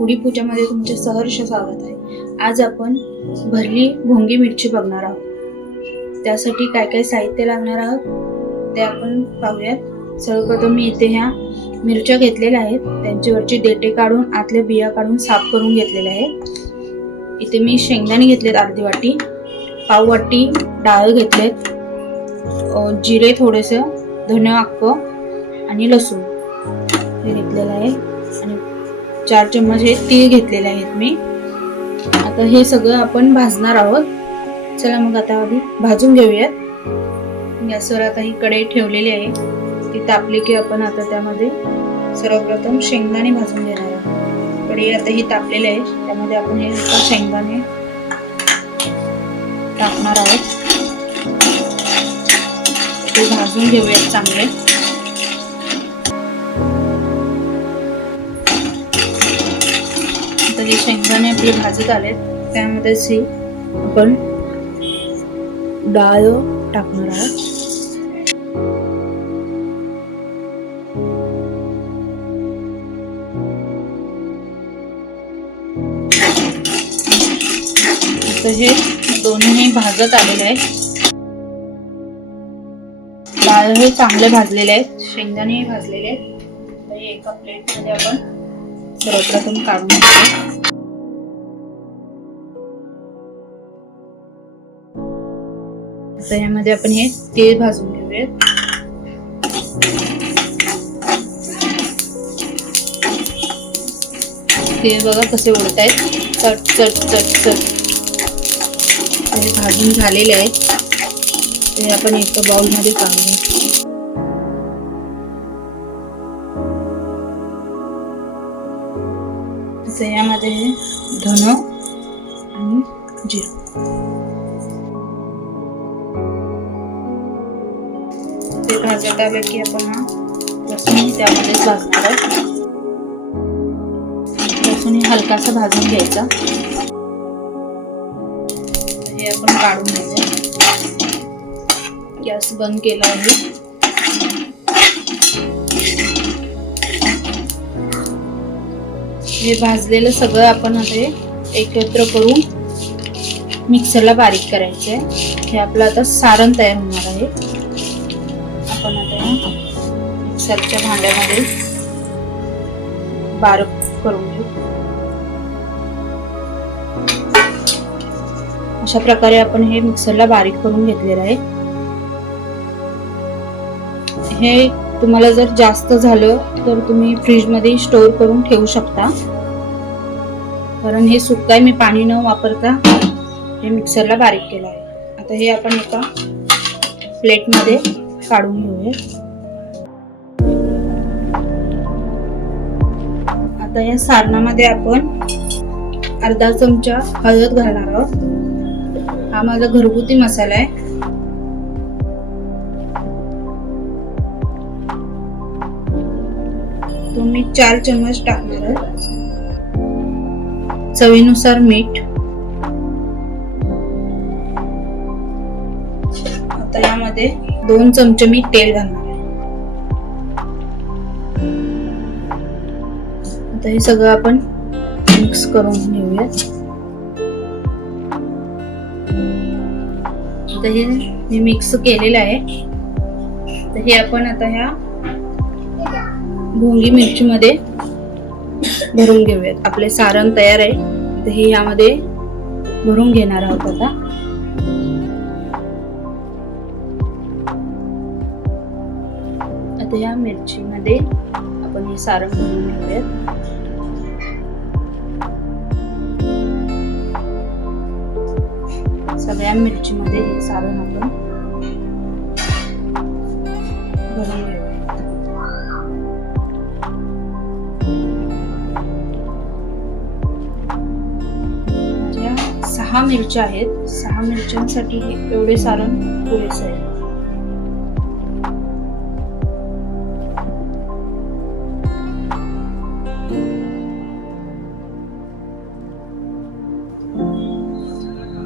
नमस्कार पूजामध्ये तुमचे सहर्ष स्वागत आहे. आज आपण भरली भोंगी मिरची बघणार आहोत. त्यासाठी काय काय साहित्य लागणार आहोत ते आपण पाहूयात. सर्वप्रथम मी इथे ह्या मिरच्या घेतलेल्या आहेत. त्यांच्यावरची देटे काढून आतल्या बिया काढून साफ करून घेतलेल्या आहेत. इथे मी शेंगदाणे घेतलेत अर्धी वाटी पाव वाटी डाळ घेतलेत जिरे थोडेसे धने अक्क आणि लसूण हे घेतलेलं आहे. चार चम्मच हे तीळ घेतलेले आहेत मी. आता हे सगळं आपण भाजणार आहोत. चला मग आता आधी भाजून घेऊयात. गॅसवर आता ही कढई ठेवलेली आहे. ती तापली की आपण आता त्यामध्ये सर्वप्रथम शेंगदाणे भाजून घेणार आहोत. कढई आता ही तापलेली आहे. त्यामध्ये आपण हे शेंगदाणे टाकणार आहोत. ते भाजून घेऊयात चांगले. हे शेंगदाणे आपले भाजत आलेत त्यामध्येच ही आपण डाळ टाकणार आहोत. आता हे दोन्ही भाजत आलेले आहेत. डाळ हे चांगले भाजलेले आहेत शेंगदाणे भाजलेले आहेत. तर हे एका प्लेटमध्ये आपण सर्वप्रथम काढून घेतो आता यामध्ये आपण हे तीळ भाजून घेऊयात. तीळ बघा कसे उडत आहेत चट चट चट चट. हे भाजून झालेले आहेत. ते आपण एका बाउलमध्ये काढूया. यामध्ये हे धन आणि जिरं. भाजत आलं की आपण हा लसूण त्यामध्ये भाजणार लसूण हलकासा भाजून घ्यायचा. हे आपण काढून घ्यायचं गॅस बंद केला आहे. हे भाजलेलं सगळं आपण आता हे एकत्र करून मिक्सरला बारीक करायचे हे आपलं आता सारण तयार होणार आहे. मिक्सरच्या भांड्यामध्ये बारीक करून घेऊ. अशा प्रकारे आपण हे मिक्सरला बारीक करून घेतलेलं आहे. हे तुम्हाला जर जास्त झालं तर तुम्ही फ्रीजमध्ये स्टोअर करून ठेवू शकता. कारण हे सुकाय मी पाणी न वापरता हे मिक्सरला बारीक केलं आहे. आता हे आपण एका प्लेटमध्ये काढून घेऊया. आता या सारणामध्ये आपण अर्धा चमचा हळद घालणार आहोत. हा माझा घरगुती मसाला आहे. तो मी चार चम्मच टाकणार आहे चवीनुसार मीठ. आता यामध्ये दोन चमचे मी तेल घालणार आता हे सगळं आपण मिक्स करून घेऊयात. आता हे मी मिक्स केलेलं आहे. तर हे आपण आता ह्या भोंगी मिरचीमध्ये भरून घेऊयात. आपले सारण तयार आहे. तर हे यामध्ये भरून घेणार आहोत आता. आता या मिरचीमध्ये आपण हे सारण भरून घेऊयात. सगळ्या मिरचीमध्ये हे सारण आपण भरून म्हणजे सहा मिरच्या आहेत. सहा मिरच्यांसाठी हे एवढे सारण पुरेसे आहे.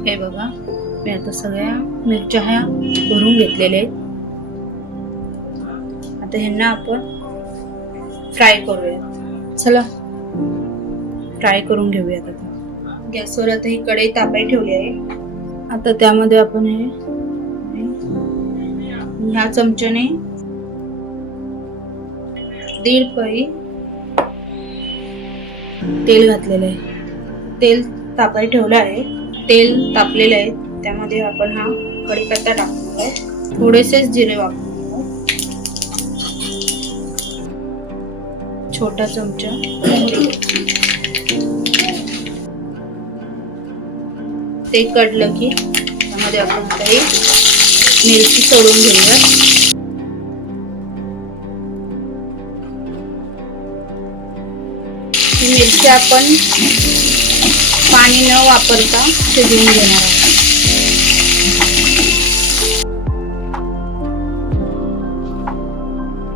हे बघा. मी आता सगळ्या मिरच्या ह्या भरून घेतलेल्या आहेत. आता ह्यांना आपण फ्राय करूयात. चला फ्राय करून घेऊयात आता. गॅसवर आता ही कढई तापाई ठेवली आहे. आता त्यामध्ये आपण हे ह्या चमच्याने दीड पळी तेल घातलेलं आहे. तेल तापाय ठेवलं आहे. तेल तापलेलं आहे. त्यामध्ये आपण हा कढीपत्ता टाकणार आहे थोडेसेच जिरे वापरणार आहोत. छोटा चमचा ते कडलं की त्यामध्ये आपण काही मिरची सोडून घेऊया. मिरची आपण पाणी न वापरता शिजवून घेणार आहोत.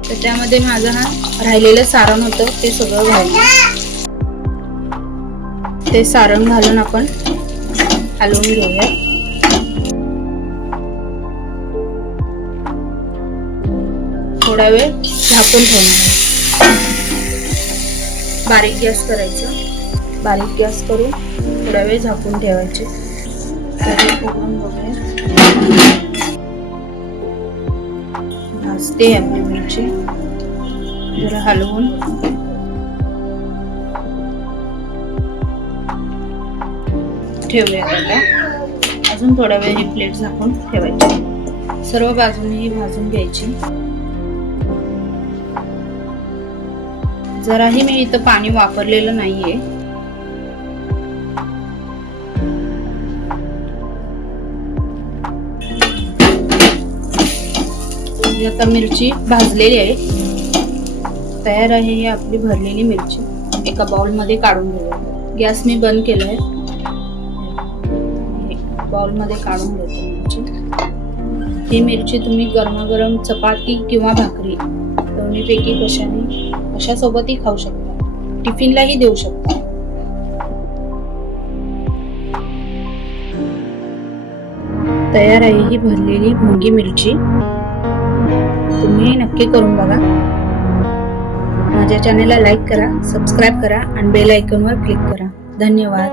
तर त्यामध्ये माझं हा राहिलेलं सारण होतं ते सगळं घालून. ते सारण घालून आपण हलवून घेऊया. थोडा वेळ झाकून ठेवणार बारीक गॅस करायचं. बारीक गॅस करून थोडा वेळ झाकून ठेवायचे. तर बघूया भाजते आपली मिरची जरा हलवून. ठेवूया आता. अजून थोडा वेळ ही प्लेट झाकून ठेवायची. सर्व बाजूनी भाजून घ्यायची. जराही मी इथं पाणी वापरलेलं नाहीये. ही आता मिरची भाजलेली आहे. तयार आहे ही आपली भरलेली मिरची. एका बाउलमध्ये काढून घेऊया. गॅस मी बंद केला आहे बाउलमध्ये काढून घेतो मिरची. ही मिरची तुम्ही गरमागरम चपाती किंवा भाकरी दोन्हीपैकी कशाने कशासोबतही खाऊ शकता. टिफिनलाही देऊ शकता. तयार आहे ही भरलेली मुंगी मिरची. तुम्ही नक्की करून बघा. माझ्या चॅनेलला लाईक करा सबस्क्राईब करा आणि बेल आयकॉनवर क्लिक करा. धन्यवाद.